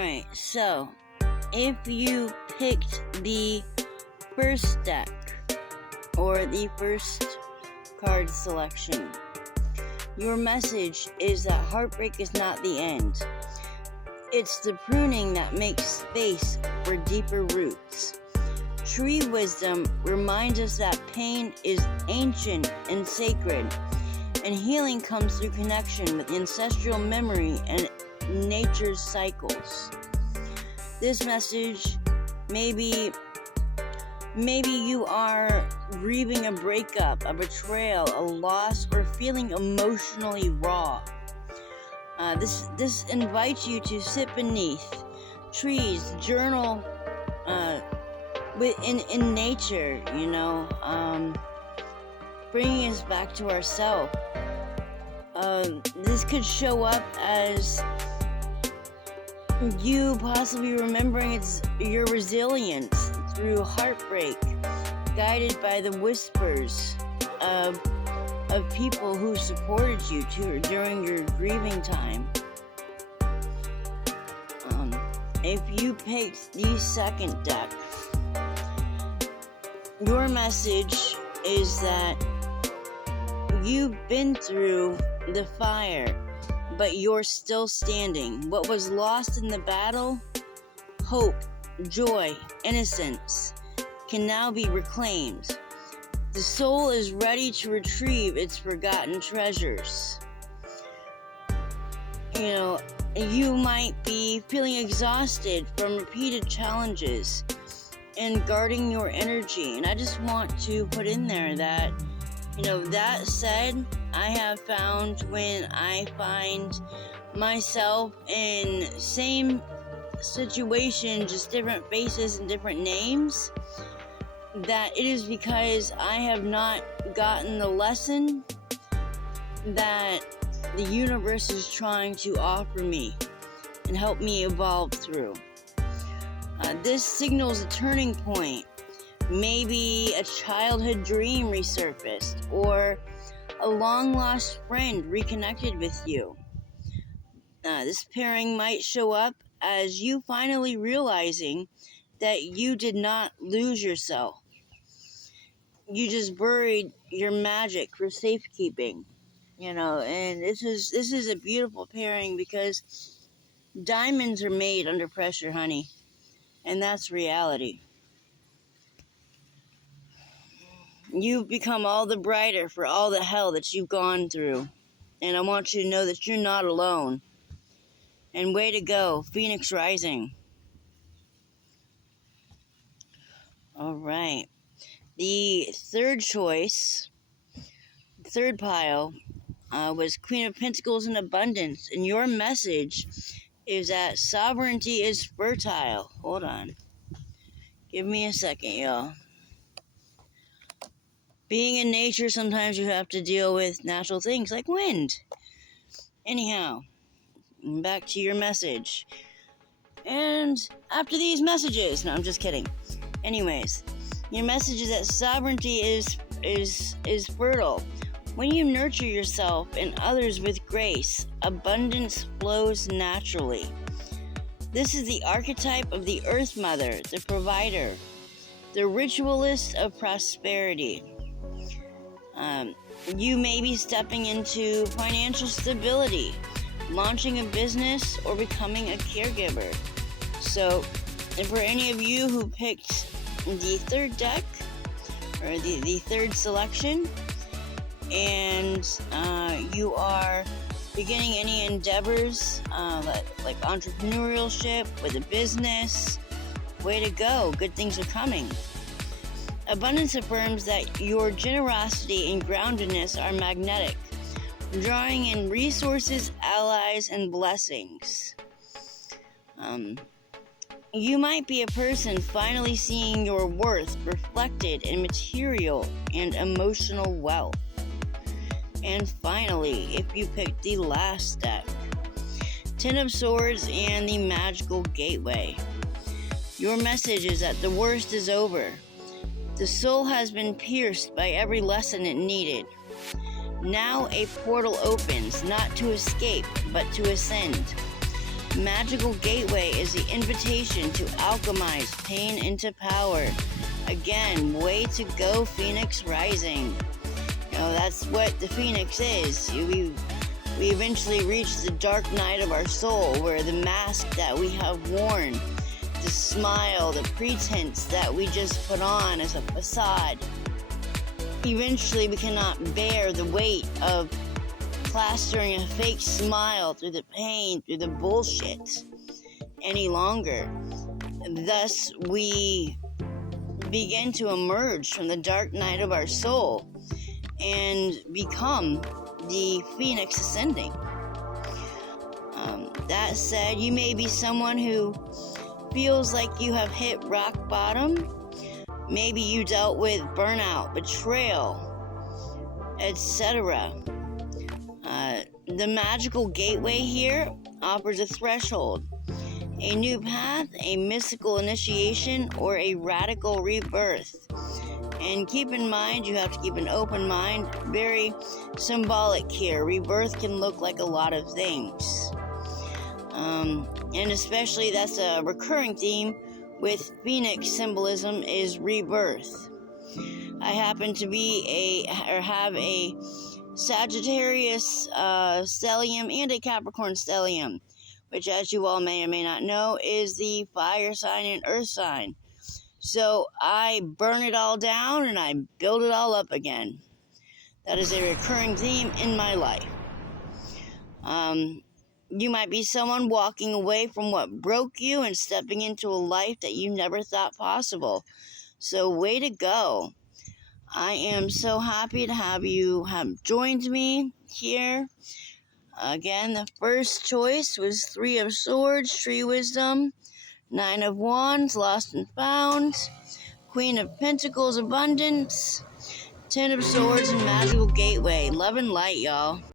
Alright, so if you picked the first deck or the first card selection, your message is that heartbreak is not the end. It's the pruning that makes space for deeper roots. Tree wisdom reminds us that pain is ancient and sacred, and healing comes through connection with ancestral memory and nature's cycles. This message, maybe you are grieving a breakup, a betrayal, a loss, or feeling emotionally raw. This invites you to sit beneath trees, journal in nature, bringing us back to ourselves. This could show up as you possibly remembering your resilience through heartbreak, guided by the whispers of people who supported you during your grieving time. If you picked the second deck, your message is that you've been through the fire, but you're still standing. What was lost in the battle, hope, joy, innocence, can now be reclaimed. The soul is ready to retrieve its forgotten treasures. You might be feeling exhausted from repeated challenges and guarding your energy. And I just want to put in there that, that said, I have found when I find myself in same situation, just different faces and different names, that it is because I have not gotten the lesson that the universe is trying to offer me and help me evolve through. This signals a turning point. Maybe a childhood dream resurfaced, or a long-lost friend reconnected with you. This pairing might show up as you finally realizing that you did not lose yourself. You just buried your magic for safekeeping, and this is a beautiful pairing because diamonds are made under pressure, honey, and that's reality. You've become all the brighter for all the hell that you've gone through, and I want you to know that you're not alone. And way to go, Phoenix Rising. Alright. The third pile, was Queen of Pentacles and Abundance. And your message is that sovereignty is fertile. Hold on. Give me a second, y'all. Being in nature, sometimes you have to deal with natural things like wind. Anyhow, back to your message. And after these messages, no, I'm just kidding. Anyways, your message is that sovereignty is fertile. When you nurture yourself and others with grace, abundance flows naturally. This is the archetype of the Earth Mother, the provider, the ritualist of prosperity. You may be stepping into financial stability, launching a business, or becoming a caregiver. So, for any of you who picked the third deck, or the third selection, and you are beginning any endeavors like entrepreneurship with a business, way to go, good things are coming. Abundance affirms that your generosity and groundedness are magnetic, drawing in resources, allies, and blessings. You might be a person finally seeing your worth reflected in material and emotional wealth. And finally, if you picked the last deck, Ten of Swords and the Magical Gateway, your message is that the worst is over. The soul has been pierced by every lesson it needed. Now a portal opens, not to escape, but to ascend. Magical Gateway is the invitation to alchemize pain into power. Again, way to go, Phoenix Rising. You know, that's what the Phoenix is. We eventually reach the dark night of our soul, where the mask that we have worn, the smile, the pretense that we just put on as a facade, eventually we cannot bear the weight of plastering a fake smile through the pain, through the bullshit any longer. Thus, we begin to emerge from the dark night of our soul and become the Phoenix Ascending. That said, you may be someone who feels like you have hit rock bottom. Maybe you dealt with burnout, betrayal, etc. The Magical Gateway here offers a threshold, a new path, a mystical initiation, or a radical rebirth. And keep in mind, you have to keep an open mind. Very symbolic here. Rebirth can look like a lot of things. And especially that's a recurring theme with Phoenix symbolism is rebirth. I happen to have a Sagittarius stellium and a Capricorn stellium, which, as you all may or may not know, is the fire sign and earth sign. So I burn it all down and I build it all up again. That is a recurring theme in my life. You might be someone walking away from what broke you and stepping into a life that you never thought possible. So way to go. I am so happy to have you have joined me here. Again, the first choice was 3 of Swords, Tree Wisdom, 9 of Wands, Lost and Found, Queen of Pentacles, Abundance, 10 of Swords, and Magical Gateway. Love and light, y'all.